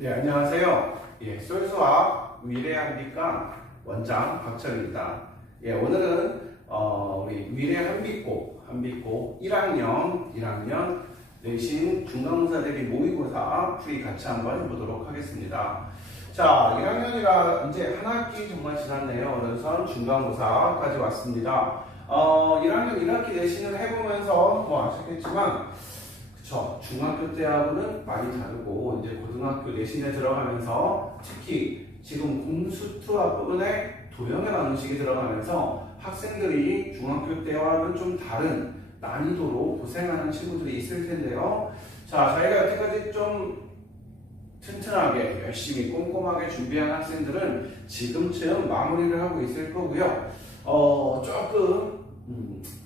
네, 안녕하세요. 쏠수학 미래한빛과 원장 박철입니다. 오늘은 우리 미래한빛고 1학년 내신 중간고사 대비 모의고사 풀이 같이 한번 해보도록 하겠습니다. 자, 1학년이라 이제 한 학기 정말 지났네요. 그래서 중간고사까지 왔습니다. 1학년 1학기 내신을 해보면서 뭐 아셨겠지만 중학교 때하고는 많이 다르고 이제 고등학교 내신에 들어가면서 특히 지금 공수투 앞부분에 도형의 방식이 들어가면서 학생들이 중학교 때와는 좀 다른 난이도로 고생하는 친구들이 있을 텐데요. 자, 저희가 여태까지 좀 튼튼하게 열심히 꼼꼼하게 준비한 학생들은 지금쯤 마무리를 하고 있을 거고요. 조금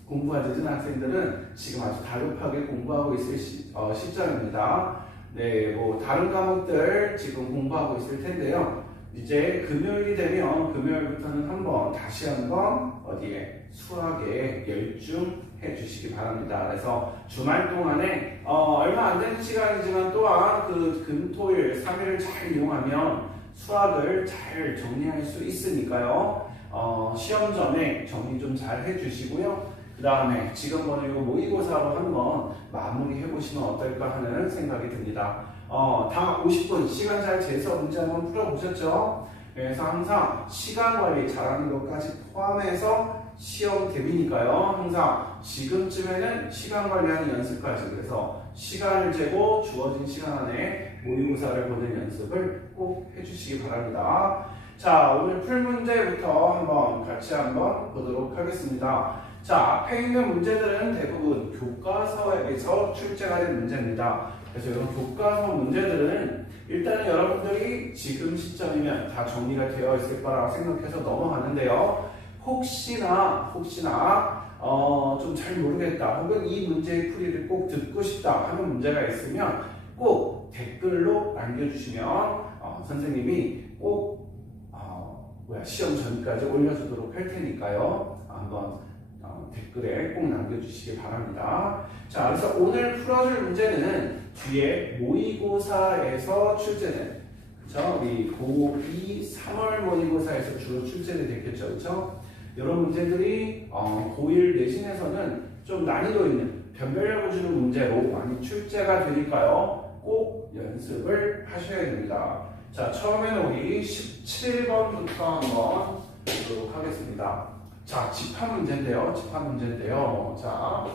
공부가 늦은 학생들은 지금 아주 다급하게 공부하고 있을 시점입니다. 네, 뭐 다른 과목들 지금 공부하고 있을 텐데요. 이제 금요일이 되면 금요일부터는 다시 한번 어디에 수학에 열중해 주시기 바랍니다. 그래서 주말 동안에 얼마 안 되는 시간이지만 또한 그 금토일 3일을 잘 이용하면 수학을 잘 정리할 수 있으니까요. 시험 전에 정리 좀 잘 해주시고요. 그 다음에 지금 보는 이 모의고사로 한번 마무리 해보시면 어떨까 하는 생각이 듭니다. 다 50분 시간 잘 재서 문제 한번 풀어보셨죠? 그래서 항상 시간 관리 잘하는 것까지 포함해서 시험 대비니까요. 항상 지금쯤에는 시간 관리하는 연습까지, 그래서 시간을 재고 주어진 시간 안에 모의고사를 보는 연습을 꼭 해주시기 바랍니다. 자, 오늘 풀 문제부터 같이 한번 보도록 하겠습니다. 자, 앞에 있는 문제들은 대부분 교과서에서 출제가 된 문제입니다. 그래서 이런 교과서 문제들은 일단은 여러분들이 지금 시점이면 다 정리가 되어 있을 거라고 생각해서 넘어가는데요. 혹시나 좀 잘 모르겠다, 혹은 이 문제의 풀이를 꼭 듣고 싶다 하는 문제가 있으면 꼭 댓글로 남겨주시면 선생님이 꼭 시험 전까지 올려주도록 할 테니까요. 한번 댓글에 꼭 남겨주시기 바랍니다. 자, 그래서 오늘 풀어줄 문제는 뒤에 모의고사에서 출제된, 그쵸? 우리 고2 3월 모의고사에서 주로 출제가 됐겠죠, 그쵸? 이런 문제들이 고1 내신에서는 좀 난이도 있는 변별력을 주는 문제로 많이 출제가 되니까요. 꼭 연습을 하셔야 됩니다. 자, 처음에는 우리 17번부터 한번 보도록 하겠습니다. 자, 집합 문제인데요. 자,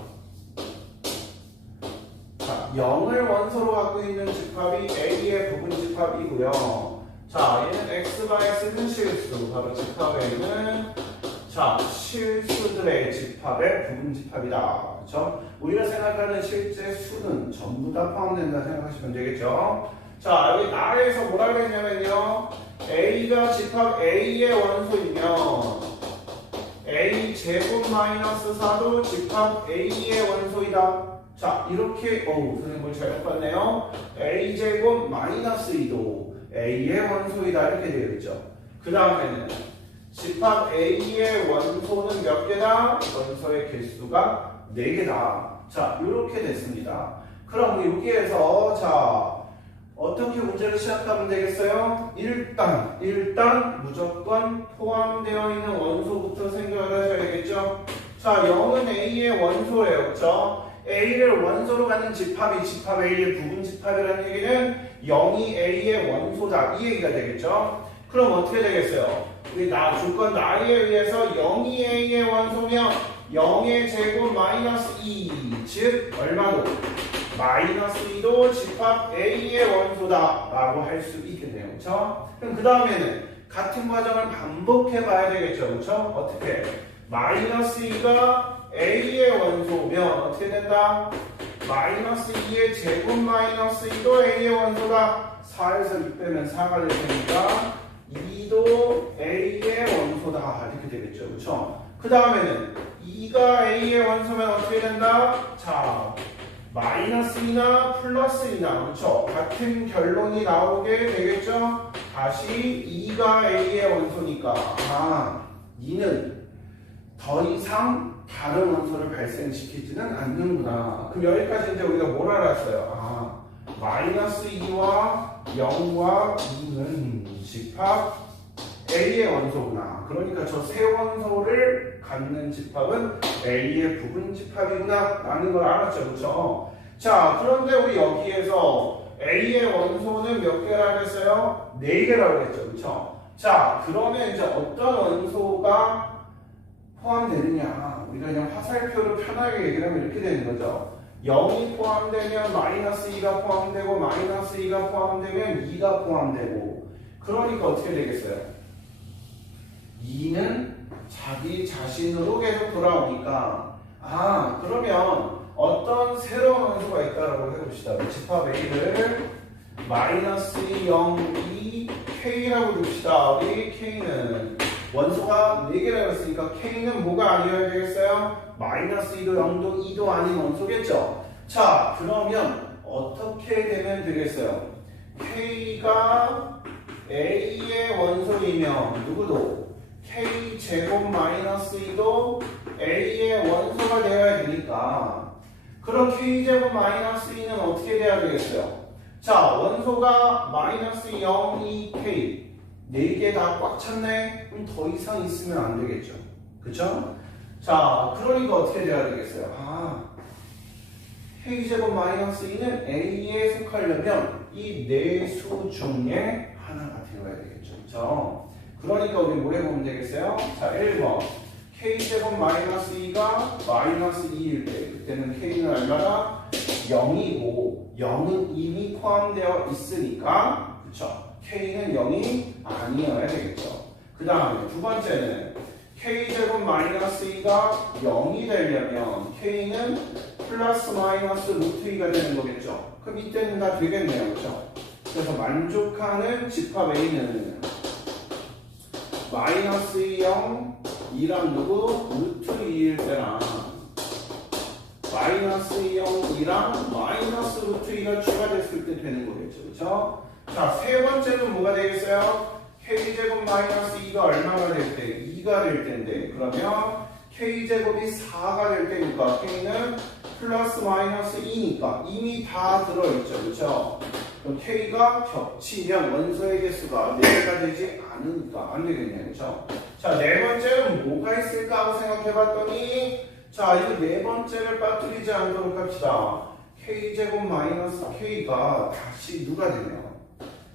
0을 원소로 갖고 있는 집합이 A의 부분 집합이고요. 자, 얘는 X바에 쓰는 실수, 바로 집합에는 실수들의 집합의 부분 집합이다. 그렇죠? 우리가 생각하는 실제 수는 전부 다 포함된다 생각하시면 되겠죠? 자, 여기 나에서 뭐라고 했냐면요. A가 집합 A의 원소이면 A 제곱 마이너스 4도 집합 A의 원소이다. 자, 이렇게 선생님 뭘 잘못 봤네요. A 제곱 마이너스 2도 A의 원소이다, 이렇게 되어 있죠. 그 다음에는 집합 A의 원소는 몇 개다? 원소의 개수가 4개다. 자, 이렇게 됐습니다. 그럼 우리 여기에서 어떻게 문제를 시작하면 되겠어요? 일단 무조건 포함되어 있는 원소부터 생각을 하셔야 되겠죠? 자, 0은 A의 원소예요. 그렇죠? A를 원소로 갖는 집합이 집합 A의 부분 집합이라는 얘기는 0이 A의 원소다, 이 얘기가 되겠죠? 그럼 어떻게 되겠어요? 우리 조건 나에 의해서 0이 A의 원소면 0의 제곱 마이너스 2, 즉 얼마도? 마이너스 2도 집합 A의 원소다 라고 할 수 있겠네요. 그쵸? 그럼 그 다음에는 같은 과정을 반복해 봐야 되겠죠. 그쵸? 어떻게? 마이너스 2가 A의 원소면 어떻게 된다? 마이너스 2의 제곱 마이너스 2도 A의 원소다. 4에서 6 빼면 4가 될 테니까 2도 A의 원소다, 이렇게 되겠죠. 그쵸? 그 다음에는 2가 A의 원소면 어떻게 된다? 자, 마이너스 2나 플러스 2나, 그렇죠? 같은 결론이 나오게 되겠죠? 다시 2가 A의 원소니까 2는 더 이상 다른 원소를 발생시키지는 않는구나. 그럼 여기까지 이제 우리가 뭘 알았어요? 마이너스 2와 0과 2는 집합 A의 원소구나. 그러니까 저 세 원소를 갖는 집합은 A의 부분 집합이구나 라는 걸 알았죠. 그렇죠? 자, 그런데 우리 여기에서 A의 원소는 몇 개라고 했어요? 4개라고 했죠. 그렇죠? 자, 그러면 이제 어떤 원소가 포함되느냐. 우리가 그냥 화살표로 편하게 얘기를 하면 이렇게 되는 거죠. 0이 포함되면 마이너스 2가 포함되고 마이너스 2가 포함되면 2가 포함되고 그러니까 어떻게 되겠어요? 2는 자기 자신으로 계속 돌아오니까 그러면 어떤 새로운 원소가 있다라고 해봅시다. 집합 A를 마이너스 0, 2, K라고 둡시다. 우리 K는 원소가 4개라고 했으니까 K는 뭐가 아니어야 되겠어요? 마이너스 2도 0도 2도 아닌 원소겠죠? 자, 그러면 어떻게 되면 되겠어요? K가 A의 원소이면 누구도 K제곱 마이너스 2도 A의 원소가 되어야 되니까 그럼 K제곱 마이너스 2는 어떻게 돼야 되겠어요? 자, 원소가 마이너스 0, 2, K 4개 다 꽉 찼네? 그럼 더 이상 있으면 안 되겠죠. 그쵸? 자, 그러니까 어떻게 돼야 되겠어요? K제곱 마이너스 2는 A에 속하려면 이 4수 중에 하나가 되어야 되겠죠. 그쵸? 그러니까 우리 뭐 해보면 되겠어요? 자, 1번. K제곱 마이너스 2가 마이너스 2일 때, 그때는 K는 얼마나? 0이고, 0은 이미 포함되어 있으니까, 그쵸? K는 0이 아니어야 되겠죠. 그 다음에 두 번째는 K제곱 마이너스 2가 0이 되려면 K는 플러스 마이너스 루트 2가 되는 거겠죠. 그럼 이때는 다 되겠네요. 그렇죠? 그래서 만족하는 집합 A는 마이너스 0, 2랑 누구? 루트 2일 때랑 마이너스 0, 2랑 마이너스 루트 2가 추가됐을 때 되는 거겠죠. 그렇죠? 자, 세 번째는 뭐가 되겠어요? K제곱 마이너스 2가 얼마가 될 때? 2가 될 때인데 그러면 K제곱이 4가 될 때니까 K는 플러스 마이너스 2니까 이미 다 들어있죠. 그렇죠? 그럼 K가 겹치면 원소의 개수가 4개가 되지 않으니까 안 되겠네요. 그렇죠? 자, 네 번째는 뭐가 있을까 하고 생각해 봤더니 자, 이 네 번째를 빠뜨리지 않도록 합시다. K제곱 마이너스 K가 다시 누가 되냐?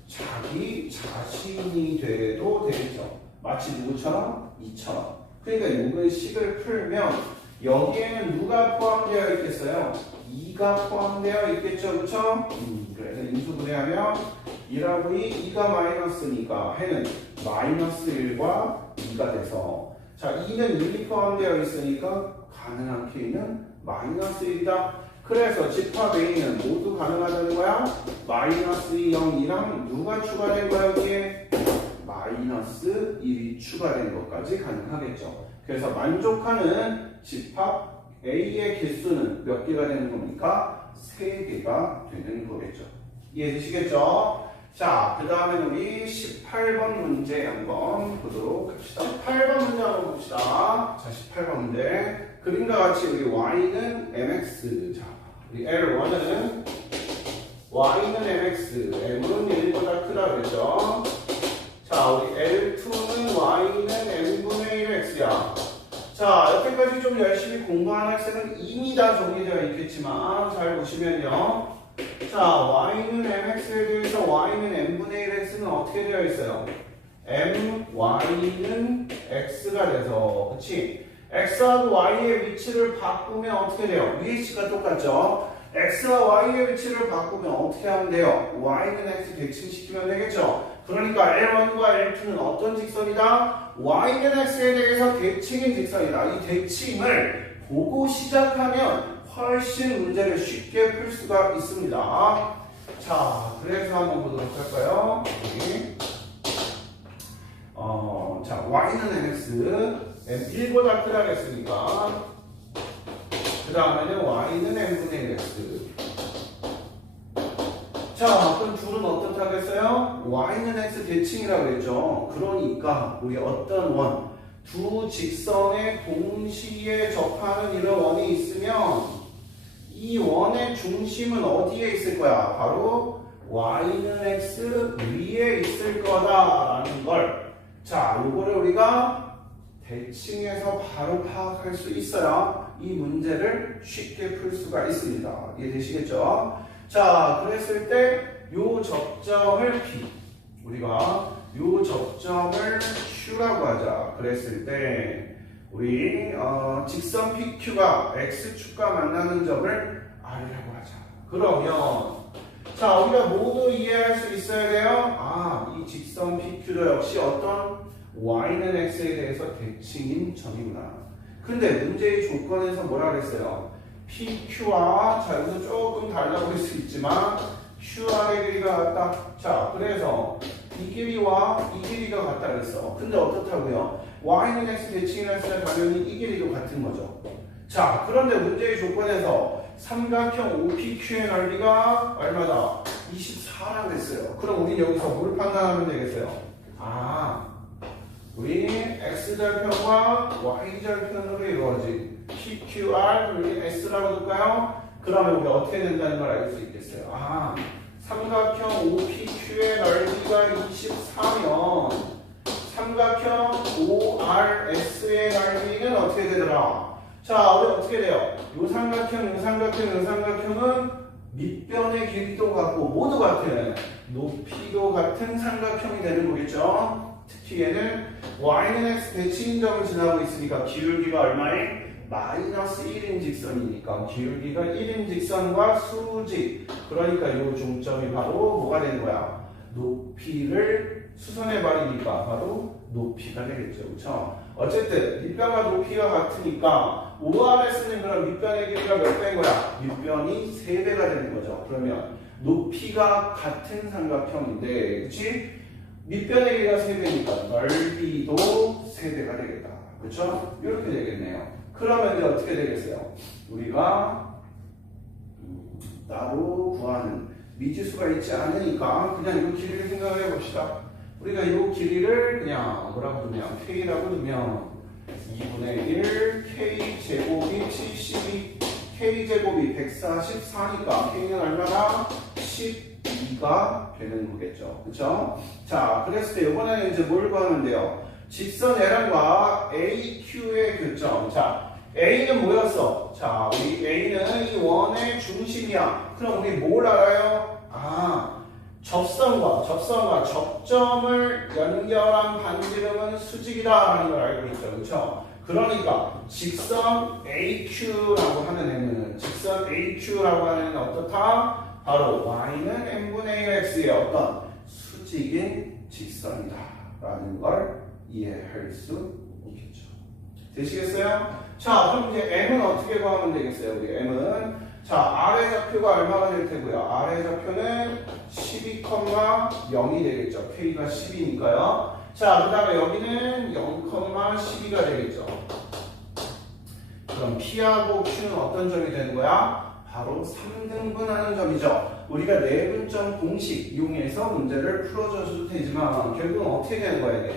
자기 자신이 돼도 되겠죠. 마치 누구처럼? 이처럼. 그러니까 이걸 식을 풀면 여기에는 누가 포함되어 있겠어요? 2가 포함되어 있겠죠. 그렇죠? 그래서 인수분해하면 1하고 2가 마이너스니까 해는 마이너스 1과 2가 돼서 자, 2는 1이 포함되어 있으니까 가능한 K는 마이너스 1이다. 그래서 집합 A는 모두 가능하다는 거야. 마이너스 0이랑 누가 추가된 거야 여기에? 마이너스 1이 추가된 것까지 가능하겠죠. 그래서 만족하는 집합 A의 개수는 몇 개가 되는 겁니까? 3개가 되는 거겠죠. 이해되시겠죠? 자, 그 다음에 우리 18번 문제 한번 보도록 합시다. 18번 문제 한번 봅시다. 자, 18번 문제. 그림과 같이 우리 y는 mx. 자, 우리 L1은 y는 mx, m은 1보다 크다 그랬죠? 자, 우리 L2는 y는 n분의 1 x야. 자, 여태까지 좀 열심히 공부한 학생은 이미 다 정리되어 있겠지만 잘 보시면요. 자, y는 mx에 대해서 y는 n분의 1 x는 어떻게 되어 있어요? y는 x가 돼서, 그치? x하고 y의 위치를 바꾸면 어떻게 돼요? 위의 식과 똑같죠? x와 y의 위치를 바꾸면 어떻게 하면 돼요? y는 x 대칭시키면 되겠죠? 그러니까 L1과 L2는 어떤 직선이다? y는 x에 대해서 대칭인 직선이다. 이 대칭을 보고 시작하면 훨씬 문제를 쉽게 풀 수가 있습니다. 자, 그래서 한번 보도록 할까요? 여기. 자, y는 mx 1보다 크다고 했으니까 그 다음에는 y는 n분의 1 x. 자, 그럼 둘은 어떻다고 했어요? y는 x 대칭이라고 했죠. 그러니까 우리 어떤 원, 두 직선에 동시에 접하는 이런 원이 있으면 이 원의 중심은 어디에 있을 거야? 바로 y는 x 위에 있을 거다라는 걸, 자, 요거를 우리가 대칭해서 바로 파악할 수 있어야 이 문제를 쉽게 풀 수가 있습니다. 이해되시겠죠? 자, 그랬을 때 요 접점을 P, 우리가 요 접점을 Q라고 하자. 그랬을 때 우리 직선 PQ가 X축과 만나는 점을 R이라고 하자. 그러면 자, 우리가 모두 이해할 수 있어야 돼요. 이 직선 PQ도 역시 어떤 Y는 X에 대해서 대칭인 점이구나. 근데 문제의 조건에서 뭐라 그랬어요? PQ와, 자, 여기서 조금 달라 보일 수 있지만 QR의 길이가 같다. 자, 그래서 이 길이와 이 길이가 같다 그랬어. 근데 어떻다고요? Y는 X 대칭을 했을 때 당연히 이 길이도 같은 거죠. 자, 그런데 문제의 조건에서 삼각형 OPQ의 넓이가 얼마다? 24라고 했어요. 그럼 우리 여기서 뭘 판단하면 되겠어요? 우리 X절편과 Y절편으로 이루어진 PQR, 우리 S라고 둘까요? 그러면 우리 어떻게 된다는 걸 알 수 있겠어요? 삼각형 OPQ의 넓이가 24면 삼각형 ORS의 넓이는 어떻게 되더라? 자, 우리 어떻게 돼요? 요 삼각형, 요 삼각형, 요 삼각형은 밑변의 길이도 같고 모두 같은 높이도 같은 삼각형이 되는 거겠죠? 특히 얘는 y는 x 대칭점을 지나고 있으니까 기울기가 얼마에? 마이너스 1인 직선이니까 기울기가 1인 직선과 수직, 그러니까 이 중점이 바로 뭐가 되는 거야? 높이를 수선해 버리니까 바로 높이가 되겠죠. 그렇죠? 어쨌든 밑변과 높이가 같으니까 ORS는 그럼 밑변의 길이가 몇 배인 거야? 밑변이 3배가 되는 거죠. 그러면 높이가 같은 삼각형인데, 그렇지? 밑변의 길이가 3배니까 넓이도 3배가 되겠다. 그렇죠? 이렇게 되겠네요. 그러면 이제 어떻게 되겠어요? 우리가 따로 구하는 미지수가 있지 않으니까 그냥 이 길이를 생각해 봅시다. 우리가 이 길이를 그냥 뭐라고 두면 K라고 두면 2분의 1 K제곱이 72 K제곱이 144니까 K는 얼마나? 12가 되는 거겠죠. 그쵸? 자, 그랬을 때 이번에는 이제 뭘 구하면 돼요? 직선 L과 AQ의 교점. 자, A는 뭐였어? 자, 우리 A는 이 원의 중심이야. 그럼 우리 뭘 알아요? 접선과 접점을 연결한 반지름은 수직이다 하는 걸 알고 있죠. 그렇죠? 그러니까 직선 AQ라고 하는 애는 직선 AQ라고 하는 애는 어떻다? 바로 y는 n분의 1x의 어떤 수직인 직선이다 라는 걸 이해할 수 있겠죠. 되시겠어요? 자, 그럼 이제 m은 어떻게 구하면 되겠어요? 우리 m은 자, 아래 좌표가 얼마가 될 테고요? 아래 좌표는 12,0이 되겠죠. K가 10이니까요. 자, 그 다음에 여기는 0,12가 되겠죠. 그럼 P하고 Q는 어떤 점이 되는 거야? 바로 3등분하는 점이죠. 우리가 내분점 공식 이용해서 문제를 풀어줘도 되지만 결국은 어떻게 되는 거예요?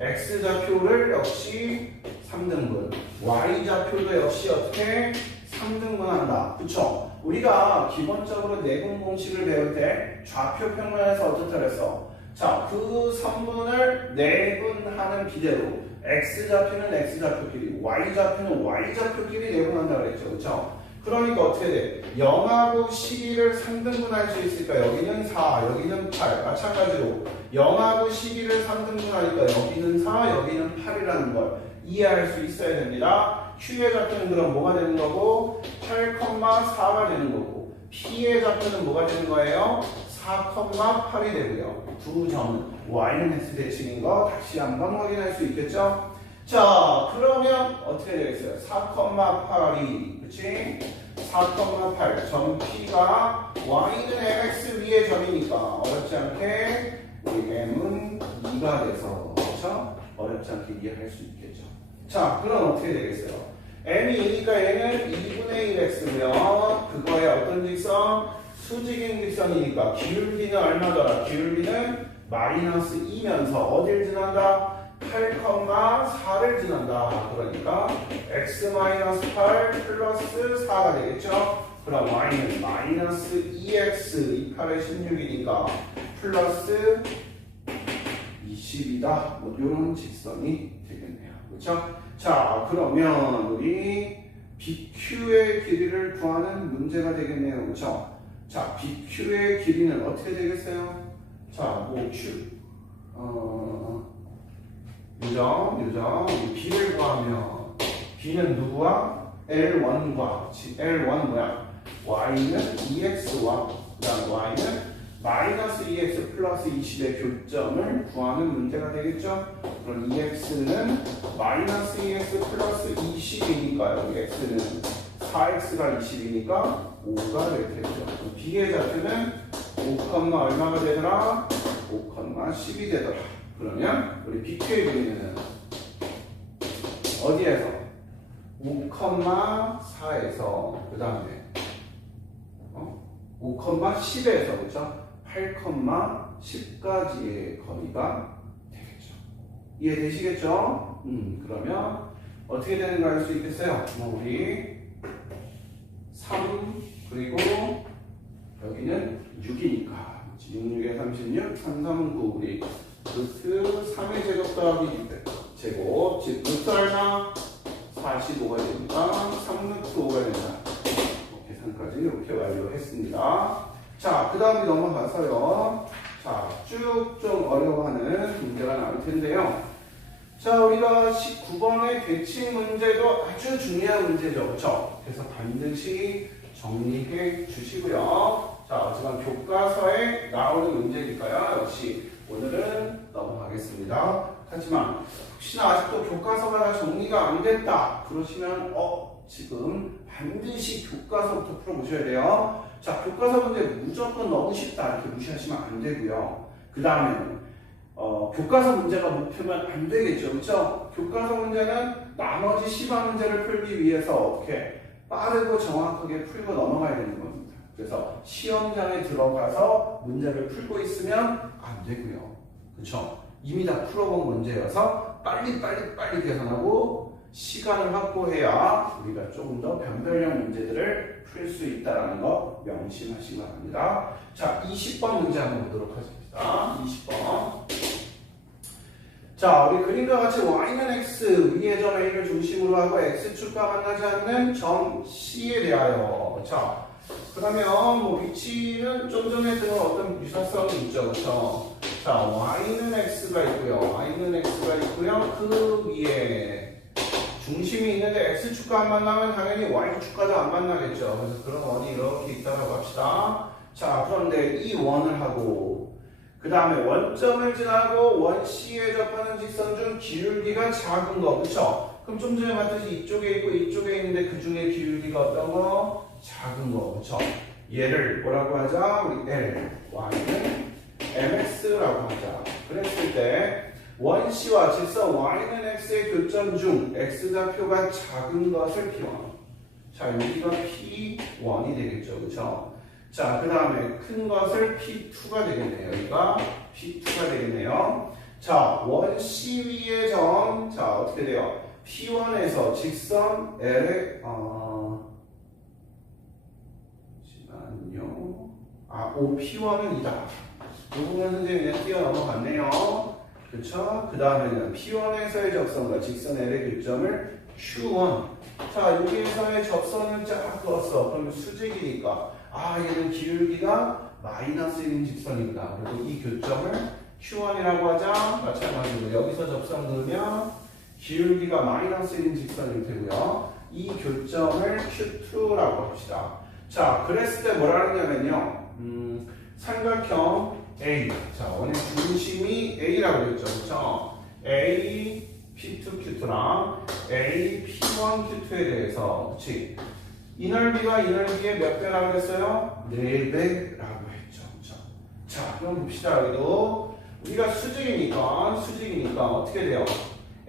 X좌표를 역시 3등분, Y좌표도 역시 어떻게 3등분한다. 그쵸? 우리가 기본적으로 내분 공식을 배울 때 좌표 평면에서 어떻게 했어? 자, 그 선분을 내분하는 비례로 X좌표는 X좌표끼리, Y좌표는 Y좌표끼리 내분한다 그랬죠. 그쵸? 그러니까 어떻게 돼? 0하고 12를 3등분할 수 있을까? 여기는 4, 여기는 8. 마찬가지로 0하고 12를 3등분하니까 여기는 4, 여기는 8이라는 걸 이해할 수 있어야 됩니다. Q의 좌표는 그럼 뭐가 되는 거고 8,4가 되는 거고 P의 좌표는 뭐가 되는 거예요? 4,8이 되고요. 두 점은 Y는 X 대칭인 거 다시 한번 확인할 수 있겠죠? 자, 그러면 어떻게 되겠어요? 4,8이 그치? 4,8 점 P가 Y는 MX 위의 점이니까 어렵지 않게 우리 M은 2가 돼서 그렇죠? 어렵지 않게 이해할 수 있겠죠. 자, 그럼 어떻게 되겠어요? M이 2니까 얘는 2분의 1X고요. 그거의 어떤 직선? 수직인 직선이니까 기울기는 얼마더라? 기울기는 마이너스 2면서 어딜 지난다? 8,4를 지난다. 그러니까 x-8 플러스 4가 되겠죠. 그럼 y는 마이너스 2x 28에 16이니까 플러스 20이다. 뭐 이런 직선이 되겠네요. 그렇죠? 자, 그러면 우리 BQ의 길이를 구하는 문제가 되겠네요. 그렇죠? 자, BQ의 길이는 어떻게 되겠어요? 자, 뭐 Q 유정 B를 구하면 B는 누구와? L1과 L1 뭐야? Y는 2x와 그다음 Y는 마이너스 2x 플러스 20의 교점을 구하는 문제가 되겠죠? 그럼 2x는 마이너스 2x 플러스 20이니까 여기 x는 4x가 20이니까 5가 될 테죠. b의 좌표는 5, 얼마가 되더라? 5, 10이 되더라. 그러면 우리 BQ의 길이는 어디에서? 5, 4에서 그 다음에 5, 10에서 그렇죠? 8, 10까지의 거리가 되겠죠. 이해되시겠죠? 그러면 어떻게 되는가 알 수 있겠어요? 우리 3 그리고 여기는 6이니까 6, 6에 36, 3, 3, 9 우리 루트 3의 제곱 더하기 제곱 즉 루트 얼마? 45가 되니까 3 루트 5가 된다. 계산까지 이렇게 완료했습니다. 자, 그 다음에 넘어가서요. 자, 쭉 좀 어려워하는 문제가 나올 텐데요. 자, 우리가 19번의 대칭 문제도 아주 중요한 문제죠. 그렇죠? 그래서 반드시 정리해 주시고요. 자, 어쨌든 교과서에 나오는 문제니까요. 역시 오늘은 넘어가겠습니다. 하지만 혹시나 아직도 교과서가 정리가 안 됐다 그러시면 지금 반드시 교과서부터 풀어보셔야 돼요. 자, 교과서 문제 무조건 너무 쉽다 이렇게 무시하시면 안 되고요. 그 다음에는 교과서 문제가 목표면 안 되겠죠. 그렇죠? 교과서 문제는 나머지 시방 문제를 풀기 위해서 어떻게 빠르고 정확하게 풀고 넘어가야 되는 겁니다. 그래서 시험장에 들어가서 문제를 풀고 있으면 안 되고요. 그렇죠? 이미 다 풀어본 문제여서 빨리 계산하고 시간을 확보해야 우리가 조금 더 변별력 문제들을 풀 수 있다는 거 명심하시기 바랍니다. 자, 20번 문제 한번 보도록 하겠습니다. 20번. 자, 우리 그림과 같이 y는 x, 위의 점 a를 중심으로 하고 x축과 만나지 않는 점 c에 대하여. 자, 그러면 뭐 위치는 좀 전에 들은 어떤 유사성이 있죠. 그렇죠? 자, y는 x가 있고요. 그 위에 중심이 있는데 x축과 안 만나면 당연히 y축과도 안 만나겠죠. 그래서 그런 원이 이렇게 있다고 합시다. 자, 그런데 이 원을 하고 그 다음에 원점을 지나고 원 C에 접하는 직선 중 기울기가 작은 거, 그쵸? 그럼 좀 전에 봤듯이 이쪽에 있고 이쪽에 있는데 그 중에 기울기가 어떤 거? 작은 거, 그쵸? 얘를 뭐라고 하자? 우리 L, Y는 MX라고 하자. 그랬을 때 원 C와 직선 Y는 X의 교점 중 X좌표가 작은 것을 P1. 자, 여기가 P1이 되겠죠, 그쵸? 자, 그 다음에 큰 것을 P2가 되겠네요. 여기가 P2가 되겠네요. 자, 원 C 위의 점, 자, 어떻게 돼요? P1에서 직선 L의, 잠시만요. P1은 이다. 이 부분 선생님이 그냥 뛰어 넘어갔네요. 그쵸? 그 다음에는 P1에서의 접선과 직선 L의 교점을 Q1. 자, 여기에서의 접선을 쫙 그었어. 그러면 수직이니까. 얘는 기울기가 마이너스 1인 직선이구나. 그리고 이 교점을 Q1이라고 하자. 마찬가지로 여기서 접선 그으면 기울기가 마이너스 1인 직선이 되고요. 이 교점을 Q2라고 합시다. 자, 그랬을 때 뭐라 그러냐면요. 삼각형 A. 자, 원의 중심이 A라고 그랬죠. 그렇죠? A, P2, Q2랑 A, P1, Q2에 대해서 그치? 이 넓이가 이 넓이의 몇 배라고 했어요? 4배라고 했죠. 그렇죠? 자, 그럼 봅시다. 여기도 우리가 수직이니까 어떻게 돼요?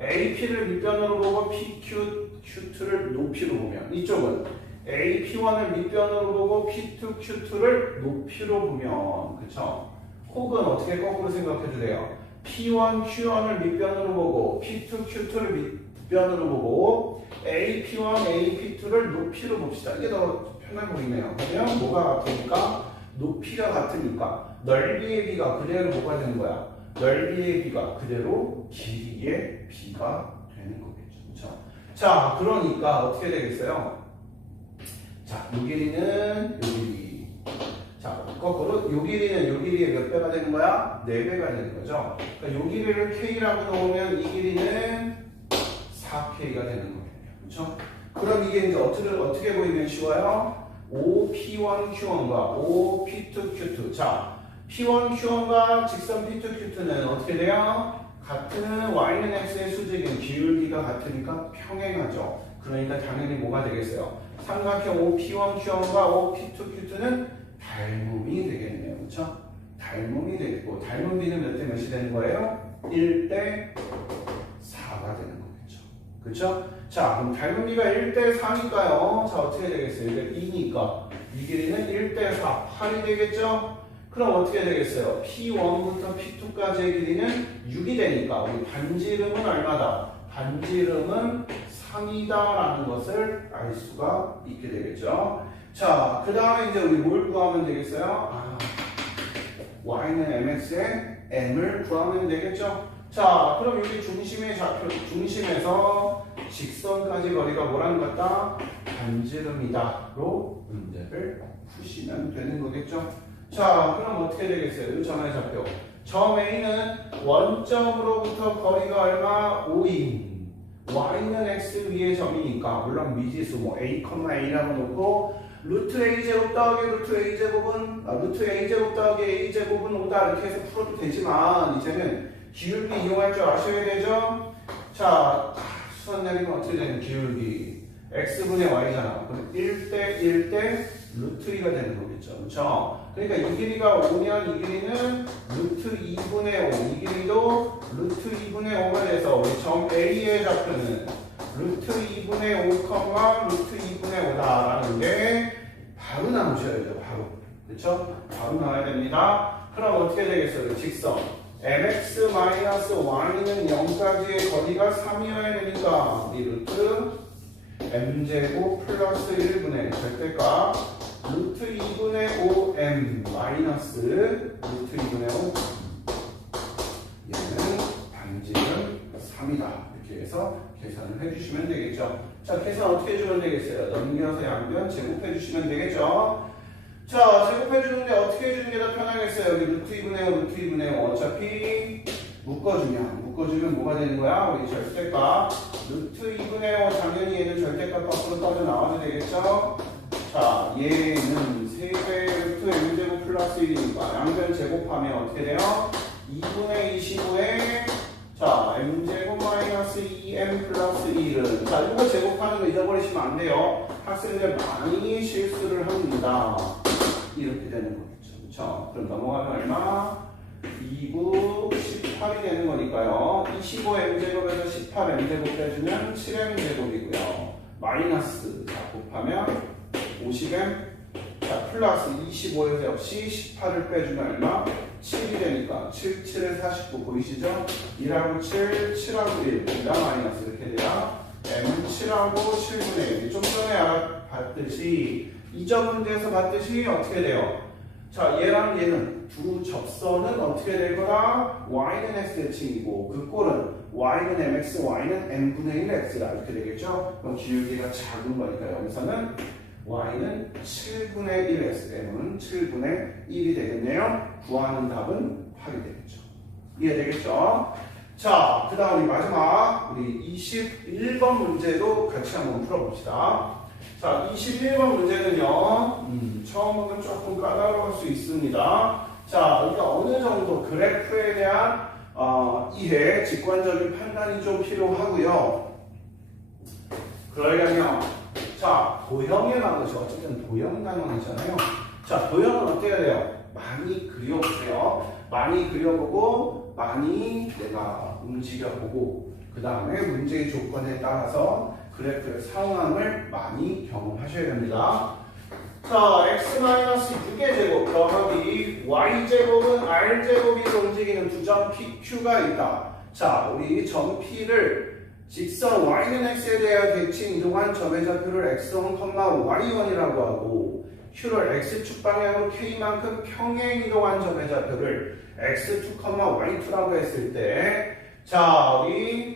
AP를 밑변으로 보고 PQ, Q2를 높이로 보면 이쪽은 AP1을 밑변으로 보고 P2, Q2를 높이로 보면 그쵸? 혹은 어떻게 거꾸로 생각해도 돼요. P1, Q1을 밑변으로 보고 P2, Q2를 밑변으로 보고 AP1, AP2를 높이로 봅시다. 이게 더 편해 보이네요. 그러면 뭐가 같으니까? 높이가 같으니까 넓이의 b가 그대로 뭐가 되는 거야? 넓이의 b가 그대로 길이의 b가 되는 거겠죠. 그렇죠? 자, 그러니까 어떻게 되겠어요? 자, 요 길이는 요 길이. 자, 거꾸로 요 길이는 요 길이의 몇 배가 되는 거야? 4배가 되는 거죠. 그러니까 요 길이를 k라고 놓으면 이 길이는 4k가 되는 거겠네요. 그렇죠? 그럼 이게 이제 어떻게 보이면 쉬워요? OP1Q1과 OP2Q2. 자, P1Q1과 직선 P2Q2는 어떻게 돼요? 같은 Y는 X의 수직은 기울기가 같으니까 평행하죠. 그러니까 당연히 뭐가 되겠어요? 삼각형 OP1Q1과 OP2Q2는 닮음이 되겠네요. 그렇죠? 닮음이 되겠고 닮은 비는 몇 대 몇이 되는 거예요? 1대 4가 되는 거겠죠. 그렇죠? 자, 그럼 닮은 비가 1대 4니까요. 자, 어떻게 되겠어요? 이게 2니까 이 길이는 1대 4, 8이 되겠죠? 그럼 어떻게 되겠어요? P1부터 P2까지의 길이는 6이 되니까 우리 반지름은 얼마다? 반지름은 3이다라는 것을 알 수가 있게 되겠죠. 자, 그 다음에 이제 우리 뭘 구하면 되겠어요? y는 mx에 m을 구하면 되겠죠. 자, 그럼 여기 중심에서 직선까지 거리가 뭐라는 것 같다? 반지름이다로 문제를 푸시면 되는 거겠죠. 자, 그럼 어떻게 되겠어요? 이 점의 좌표. 점 A는 원점으로부터 거리가 얼마? 5인. y는 x 위의 점이니까 물론 미지수 뭐 a, a라고 놓고 루트 a제곱 더하기 루트 a제곱은 루트 a제곱 더하기 a제곱은 5다 이렇게 해서 풀어도 되지만 이제는 기울기 이용할 줄 아셔야 되죠? 자, 수학 내리면 어떻게 되는 기울기 x분의 y잖아. 그럼 1대 1대 루트 2가 되는 거겠죠. 그렇죠? 그러니까 이 길이가 5면 이 길이는 루트 2분의 5. 이 길이도 루트 2분의 5가 돼서 우리 점 A의 좌표는 루트 2분의 5, 루트 2분의 5다라는 게 바로 나오셔야죠. 바로. 그렇죠? 바로 나와야 됩니다. 그럼 어떻게 되겠어요? 직선 mx-y는 0까지의 거리가 3이어야 되니까 이 루트 m제곱 플러스 1분의 절대값 루트 2분의 5m 마이너스 루트 2분의 5 얘는 반지름 3이다 이렇게 해서 계산을 해주시면 되겠죠. 자, 계산 어떻게 해주면 되겠어요? 넘겨서 양변 제곱해 주시면 되겠죠. 자, 제곱해 주는데 어떻게 해주는 게 더 편하겠어요? 여기 루트 2분의 5 루트 2분의 5 어차피 묶어주면 뭐가 되는 거야? 우리 절대값 루트 2분의 5 당연히 얘는 절대값 밖으로 빠져나와도 되겠죠. 자, 얘는 3배 루트 m제곱 플러스 1이니까 양변 제곱하면 어떻게 돼요? 2분의 25에 자, m제곱 마이너스 2m 플러스 1은 자, 이거 제곱하는 거 잊어버리시면 안 돼요. 학생들 많이 실수를 합니다. 이렇게 되는 거겠죠. 그렇죠? 그럼 넘어가면 얼마? 2구 18이 되는 거니까요. 25m제곱에서 18m제곱 빼주면 7m제곱이고요. 마이너스 자, 곱하면 50m 자, 플러스 25에서 역시 18을 빼주면 얼마? 7이 되니까 7, 7에 49 보이시죠? 1하고 7, 7하고 1 그다 마이너스 이렇게 돼야 m은 7하고 7분의 1 좀 전에 봤듯이 이점 문제에서 봤듯이 어떻게 돼요? 자, 얘랑 얘는 두 접선은 어떻게 될 거다? y는 x의 칭이고 그 꼴은 y는 mx, y는 n분의 1 x라 이렇게 되겠죠? 그럼 기울기가 작은 거니까 여기서는 y는 7분의 1x, m은 7분의 1이 되겠네요. 구하는 답은 8이 되겠죠. 이해되겠죠? 자, 그 다음 우리 마지막 우리 21번 문제도 같이 한번 풀어봅시다. 자, 21번 문제는요, 처음은 조금 까다로울 수 있습니다. 자, 우리가 어느 정도 그래프에 대한 이해, 직관적인 판단이 좀 필요하고요. 그러려면, 자, 도형의 방식, 어쨌든 도형 단원이잖아요. 자, 도형은 어떻게 해야 돼요? 많이 그려보세요. 많이 그려보고, 많이 내가 움직여보고, 그 다음에 문제의 조건에 따라서 그래프의 상황을 많이 경험하셔야 됩니다. 자, x-6의 제곱 더하기 y제곱은 r제곱이 움직이는 두 점 PQ가 있다. 자, 우리 점 P를 직선 y는 x에 대하여 대칭 이동한 점의 좌표를 x1, y1이라고 하고 q를 x축 방향으로 k만큼 평행 이동한 점의 좌표를 x2, y2라고 했을 때 자, 우리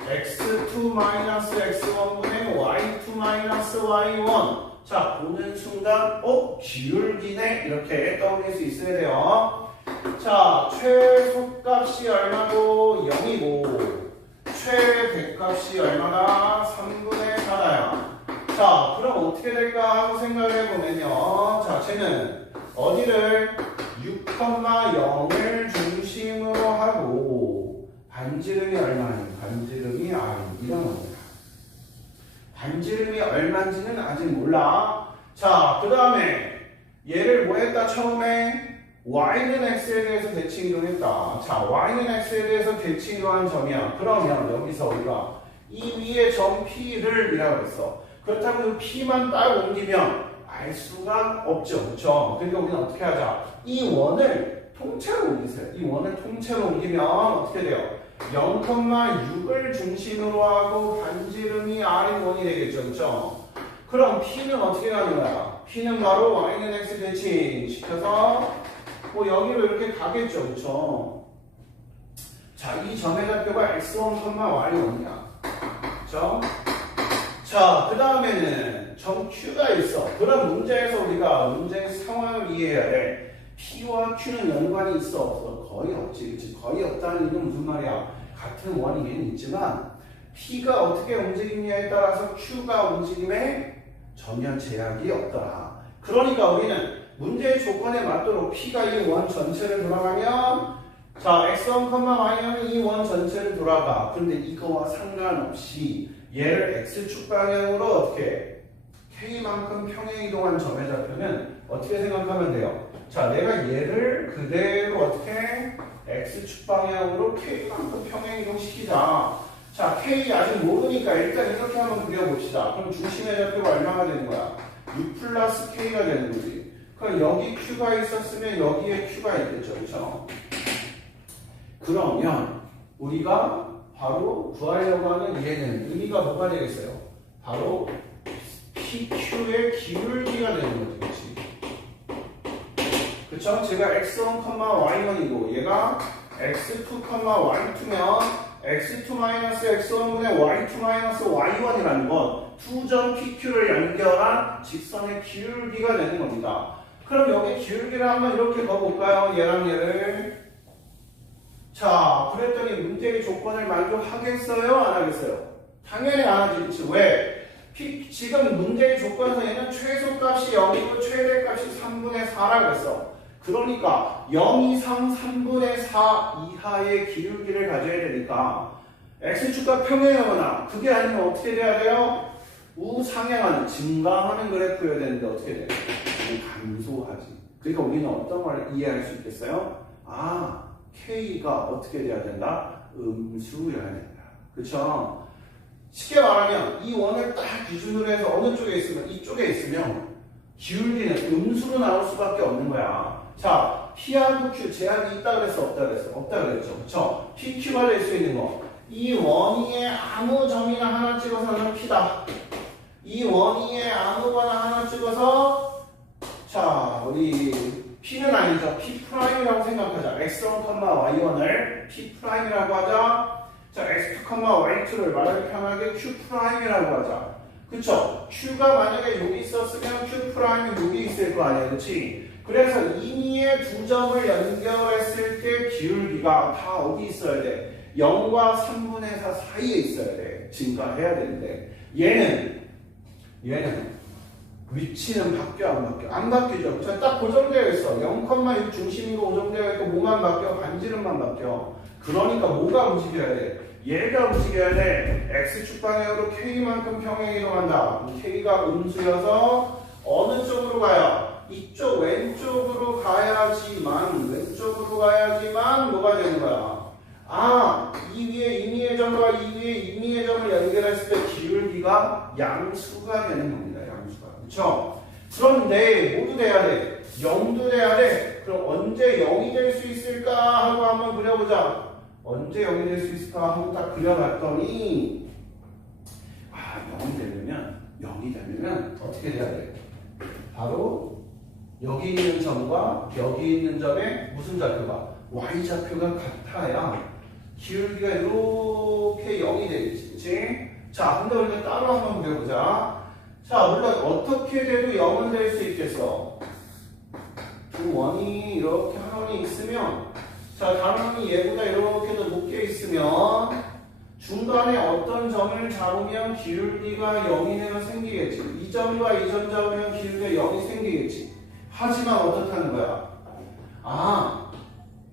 x2-x1분의 y2-y1 자, 보는 순간 기울기네 이렇게 떠올릴 수 있어야 돼요. 자, 최소값이 얼마고 0이고 최대값이 얼마나 3분의 4야. 자, 그럼 어떻게 될까 하고 생각을 해보면요. 자, 쟤는 어디를 6,0을 중심으로 하고 반지름이 얼마니? 반지름이 이런 겁니다. 반지름이 얼마인지는 아직 몰라. 자, 그 다음에 얘를 뭐 했다 처음에? y는 x에 대해서 대칭 이동했다. 자, y는 x에 대해서 대칭 이동한 점이야. 그러면 여기서 우리가 이 위에 점 P를 이라고 했어. 그렇다고 그 P만 딱 옮기면 알 수가 없죠. 그렇죠? 그러니까 우리는 어떻게 하자? 이 원을 통째로 옮기세요. 이 원을 통째로 옮기면 어떻게 돼요? 0,6을 중심으로 하고 반지름이 R인 원이 되겠죠. 그렇죠? 그럼 P는 어떻게 가는 거야? P는 바로 y는 x 대칭 시켜서 뭐 여기로 이렇게 가겠죠. 그쵸? 자, 이 점의 좌표가 x1, y1이야. 그쵸? 자, 그 다음에는 점 Q가 있어. 그럼 문제에서 우리가 문제의 상황을 이해해야 돼. P와 Q는 연관이 있어? 없어? 거의 없지. 그치? 거의 없다는 얘기는 무슨 말이야? 같은 원이긴 있지만 P가 어떻게 움직이냐에 따라서 Q가 움직임에 전혀 제약이 없더라. 그러니까 우리는 문제의 조건에 맞도록 P가 이 원 전체를 돌아가면 자, x1, y는 이 원 전체를 돌아가. 근데 이거와 상관없이 얘를 x축 방향으로 어떻게 k만큼 평행 이동한 점의 좌표는 어떻게 생각하면 돼요? 자, 내가 얘를 그대로 어떻게 x축 방향으로 k만큼 평행 이동시키자. 자, k 아직 모르니까 일단 이렇게 한번 그려봅시다. 그럼 중심의 좌표가 얼마가 되는 거야? 6 플러스 k가 되는 거지. 그럼 여기 Q가 있었으면 여기에 Q가 있겠죠. 그렇죠? 그러면 우리가 바로 구하려고 하는 얘는 의미가 뭐가 되겠어요? 바로 PQ의 기울기가 되는 거지. 그렇죠? 제가 x1, y1이고 얘가 x2, y2면 x2-x1분의 y2-y1이라는 건 두 점 PQ를 연결한 직선의 기울기가 되는 겁니다. 그럼 여기 기울기를 한번 이렇게 넣어볼까요? 얘랑 얘를. 자, 그랬더니 문제의 조건을 만족하겠어요? 안 하겠어요? 당연히 안 하지. 왜? 지금 문제의 조건에는 최소값이 0이고 최대값이 3분의 4라고 했어. 그러니까 0 이상 3분의 4 이하의 기울기를 가져야 되니까 x축과 평행하거나 그게 아니면 어떻게 돼야 돼요? 우상향하는, 증가하는 그래프여야 되는데 어떻게 돼요? 감소하지. 그러니까 우리는 어떤 걸 이해할 수 있겠어요? 아, K가 어떻게 돼야 된다? 음수여야 된다. 그쵸? 쉽게 말하면 이 원을 딱 기준으로 해서 어느 쪽에 있으면 이쪽에 있으면 기울기는 음수로 나올 수밖에 없는 거야. 자, P하고 Q 제한이 있다 그랬어? 없다 그랬어? 없다 그랬죠. 그쵸? PQ가 될 수 있는 거. 이 원위에 아무 점이나 하나 찍어서는 P다. 이 원위에 아무거나 하나 찍어서 자, 우리 P는 아니죠. P'이라고 생각하자. x1, y1을 P'이라고 하자. 자, x2, y2를 말하기 편하게 Q'이라고 하자. 그쵸? Q가 만약에 여기 있었으면 Q'이 여기 있을 거 아니야. 그치? 그래서 이미의 두 점을 연결했을 때 기울기가 다 어디 있어야 돼? 0과 3분의 4 사이에 있어야 돼. 증가해야 되는데 얘는 위치는 바뀌어 안 바뀌어? 안 바뀌죠. 그쵸? 딱 고정되어 있어. 0,6 중심이고 고정되어 있고 뭐만 바뀌어? 반지름만 바뀌어. 그러니까 뭐가 움직여야 돼? 얘가 움직여야 돼. x축 방향으로 k만큼 평행 이동한다. k가 음수여서 어느 쪽으로 가요? 이쪽 왼쪽으로 가야지만 뭐가 되는 거야? 아, 이 위에 임의의 점과 이 위에 임의의 점을 연결했을 때 기울기가 양수가 되는 겁니다. 양수가. 그렇죠? 그런데 모두 돼야 돼. 0도 돼야 돼. 그럼 언제 0이 될 수 있을까 하고 한번 그려보자. 언제 0이 될 수 있을까 하고 딱 그려봤더니 0이 되려면 어떻게 돼야 돼? 바로 여기 있는 점과 여기 있는 점의 무슨 좌표가? y좌표가 같아야 기울기가 이렇게 0이 되겠지. 그치? 자, 근데 우리가 따로 한번 그려보자. 자, 물론 어떻게 돼도 0은 될 수 있겠어. 두 원이 이렇게 한 원이 있으면, 자, 다른 원이 얘보다 이렇게 더 높게 있으면 중간에 어떤 점을 잡으면 기울기가 0이 되면 생기겠지. 이 점과 이 점 잡으면 기울기가 0이 생기겠지. 하지만 어떻다는 거야?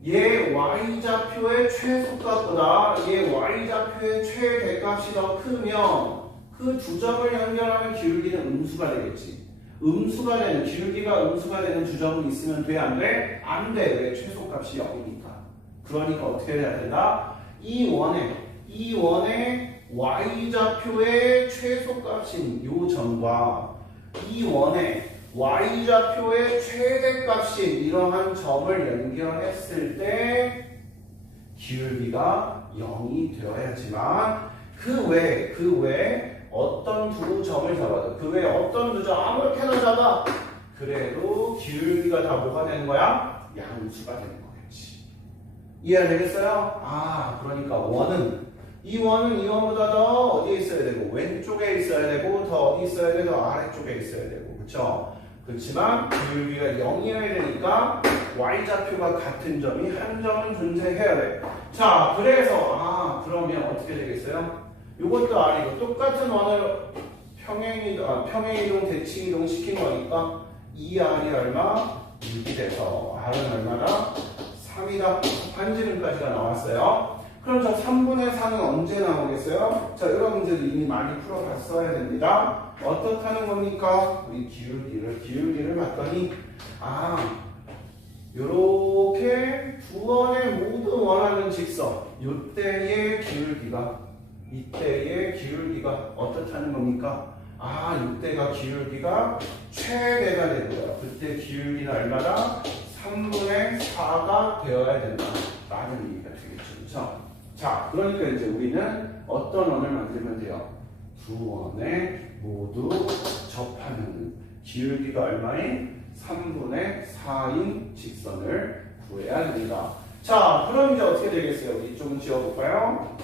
얘 y좌표의 최소값보다 얘 y좌표의 최대값이 더 크면 그 두 점을 연결하면 기울기는 음수가 되겠지. 음수가 되는, 기울기가 음수가 되는 두 점이 있으면 돼? 안 돼? 안 돼. 왜? 최소값이 0이니까. 그러니까 어떻게 해야 된다? 이 원의 y좌표의 최소값인 요 점과 이 원의 y좌표의 최대값인 이러한 점을 연결했을 때 기울기가 0이 되어야지만 그 외에 어떤 두 점을 잡아도 그 외에 어떤 두 점 아무렇게나 잡아 그래도 기울기가 다 뭐가 되는 거야? 양수가 되는 거겠지. 이해되겠어요? 그러니까 이 원보다 더 어디에 있어야 되고 왼쪽에 있어야 되고 더 어디 있어야 돼? 더 아래쪽에 있어야 되고 그렇죠? 그렇지만 기울기가 0이어야 되니까 y좌표가 같은 점이 한 점은 존재해야 돼. 자, 그래서 그러면 어떻게 되겠어요? 이것도 R이고 똑같은 원을 평행이동, 대칭이동 시킨 거니까 2R이 얼마? 6이 돼서 R은 얼마나? 3이다. 한지름까지가 나왔어요. 그럼 저 3분의 4는 언제 나오겠어요? 자, 이런 문제도 이미 많이 풀어봤어야 됩니다. 어떻다는 겁니까? 우리 기울기를 봤더니 요렇게 두 원에 모두 원하는 직선 이때의 기울기가 어떻다는 겁니까? 이때가 기울기가 최대가 되고요. 그때 기울기는 얼마나? 3분의 4가 되어야 된다 라는 얘기가 되겠죠. 그렇죠? 자, 그러니까 이제 우리는 어떤 원을 만들면 돼요? 두 원에 모두 접하는 기울기가 얼마인? 3분의 4인 직선을 구해야 됩니다. 자, 그럼 이제 어떻게 되겠어요? 우리 좀 지어볼까요?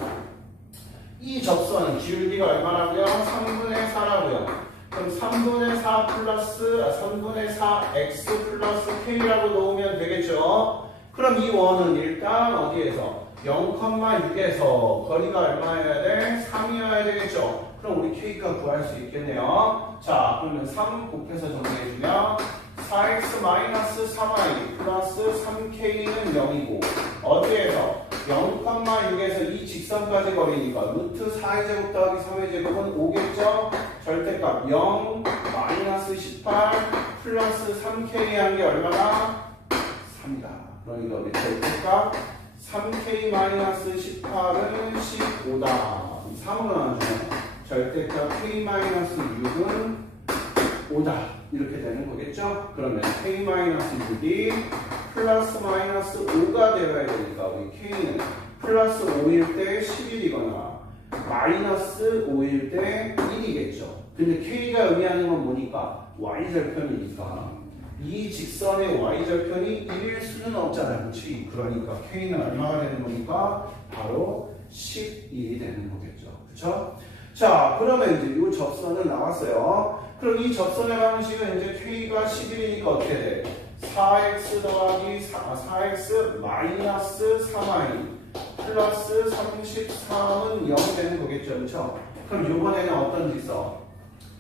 이 접선은 기울기가 얼마라고요? 3분의 4라고요. 그럼 3분의 4 3분의 4 x 플러스 k라고 놓으면 되겠죠? 그럼 이 원은 일단 어디에서? 0,6에서 거리가 얼마여야 돼? 3이어야 되겠죠? 그럼 우리 k가 구할 수 있겠네요. 자, 그러면 3 곱해서 정리해주면 4x-3y 플러스 3k는 0이고 어디에서? 0,6에서 이 직선까지 거리니까 루트 4의 제곱 더하기 3의 제곱은 5겠죠? 절대값 0, 마이너스 18 플러스 3k 한 게 얼마나? 3이다. 그러니까 우리 절대값 3k 마이너스 18은 15다. 3으로 나눠주면 절대값 k 마이너스 6은 5다. 이렇게 되는 거겠죠? 그러면 k 마이너스 6이 플러스 마이너스 5가 되어야 되니까 우리 k는 플러스 5일 때 11이거나 마이너스 5일 때 1이겠죠. 근데 k가 의미하는 건 뭐니까? y절편이니까 이 직선의 y절편이 1일 수는 없잖아요. 그렇지? 그러니까 k는 얼마가 되는 거니까? 바로 11이 되는 거겠죠. 그렇죠? 자, 그러면 이제 이 접선은 나왔어요. 그럼 이 접선의 방식은 이제 k가 11이니까 어떻게 돼? 4x 더하기 4x 마이너스 3y 플러스 33은 0이 되는 거겠죠. 그렇죠? 그럼 이번에는 어떤 직선?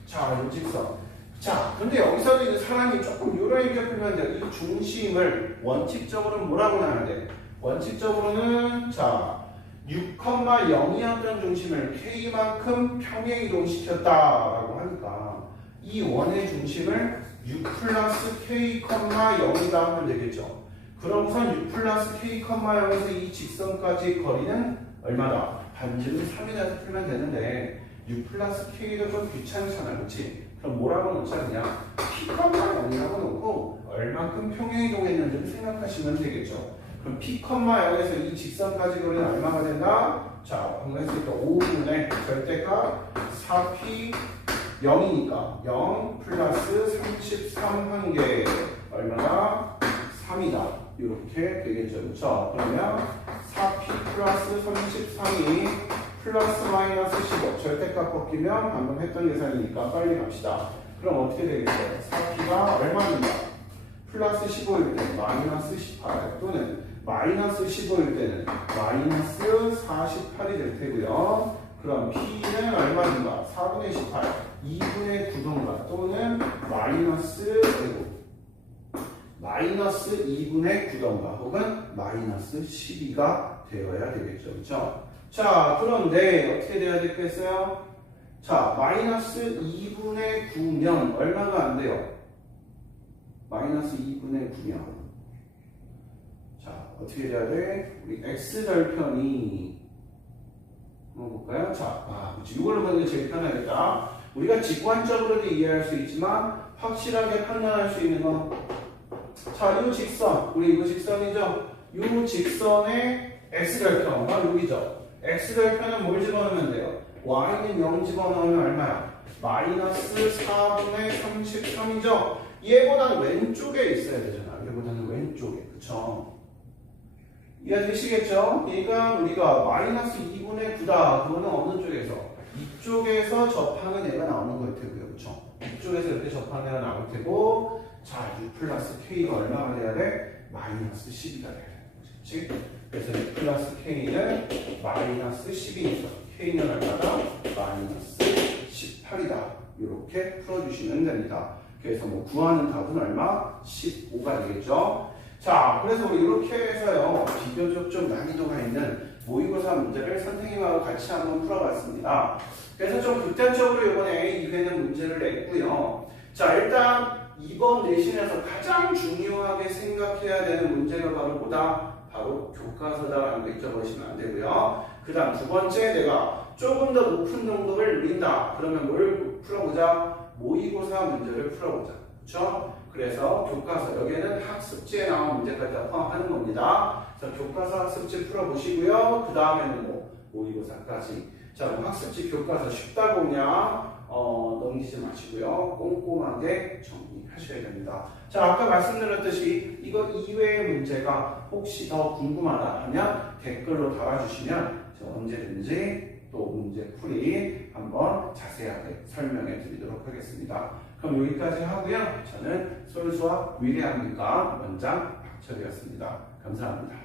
자, 이 직선. 자, 근데 여기서도 이제 사람이 조금 요런 얘기가 필요한데 이 중심을 원칙적으로는 뭐라고 나눠야 돼? 원칙적으로는 자 6,0이었던 중심을 k만큼 평행이동시켰다라고 하니까 이 원의 중심을 6 플러스 k, 0이다 하면 되겠죠. 그럼 우선 6 플러스 k, 0에서 이 직선까지 거리는 얼마다? 반지름 3이라도 풀면 되는데 6 플러스 k도 좀 귀찮잖아. 그렇지? 그럼 뭐라고 놓자 그냥 k, 0이라고 놓고 얼만큼 평행이동했는지를 생각하시면 되겠죠. 그럼 P, 0에서 이 직선까지 거리는 얼마가 된다? 자, 방금 했으니까 5분의 절대값 4P 0이니까 0 플러스 33 한 개 얼마나? 3이다. 이렇게 되겠죠. 그렇죠? 그러면 4P 플러스 33이 플러스 마이너스 15 절대값 벗기면 방금 했던 계산이니까 빨리 갑시다. 그럼 어떻게 되겠어요? 4P가 얼마입니다? 플러스 15일 때 마이너스 18 또는 마이너스 15일 때는 마이너스 48이 될 테고요. 그럼 P는 얼마인가? 4분의 18, 2분의 9don가 또는 마이너스 2분의 9don가 혹은 마이너스 12가 되어야 되겠죠. 그렇죠? 자, 그런데 어떻게 돼야 되겠어요? 자, 마이너스 2분의 9면 얼마가 안 돼요? 마이너스 2분의 9면 자, 어떻게 돼야 돼? 우리 x절편이 한번 볼까요? 자, 그렇지. 이걸로 보는 게 제일 편하겠다. 우리가 직관적으로도 이해할 수 있지만 확실하게 판단할 수 있는 건 자, 이 직선, 우리 이거 직선이죠? 이 직선의 x절편과 여기죠? x절편은 뭘 집어넣으면 돼요? y는 0 집어넣으면 얼마야? 마이너스 4분의 33이죠? 얘보다는 왼쪽에 있어야 되잖아. 얘보다는 왼쪽에. 그쵸? 이해되시겠죠? 그러니까 우리가 마이너스 2분의 9다. 그거는 어느 쪽에서? 이쪽에서 접하는 애가 나오는 걸 테고요. 그쵸? 이쪽에서 이렇게 접하는 애가 나올 테고, 자, U 플러스 K가 얼마가 돼야 돼? 마이너스 10이가 돼야 되는 거지. 그치? 그래서 U 플러스 K는 마이너스 10이니까 K는 얼마다? 마이너스 18이다. 이렇게 풀어주시면 됩니다. 그래서 뭐 구하는 답은 얼마? 15가 되겠죠. 자, 그래서 우리 이렇게 해서요, 비교적 좀 난이도가 있는 모의고사 문제를 선생님하고 같이 한번 풀어봤습니다. 그래서 좀 극단적으로 이번에 2회는 문제를 냈고요. 자, 일단 이번 내신에서 가장 중요하게 생각해야 되는 문제가 바로 뭐다? 바로 교과서다라는 거 잊어버리시면 안 되고요. 그 다음 두 번째, 내가 조금 더 높은 정도를 누린다. 그러면 뭘 풀어보자? 모의고사 문제를 풀어보자. 그렇죠? 그래서 교과서, 여기에는 학습지에 나온 문제까지 다 포함하는 겁니다. 그래서 교과서 학습지 풀어보시고요. 그 다음에는 뭐 모의고사까지. 자, 그럼 학습지 교과서 쉽다고 그냥 넘기지 마시고요. 꼼꼼하게 정리하셔야 됩니다. 자, 아까 말씀드렸듯이 이거 이외의 문제가 혹시 더 궁금하다 하면 댓글로 달아주시면 제가 언제든지 또 문제 풀이 한번 자세하게 설명해 드리도록 하겠습니다. 그럼 여기까지 하고요. 저는 솔수학 위대합니까 원장 박철이었습니다. 감사합니다.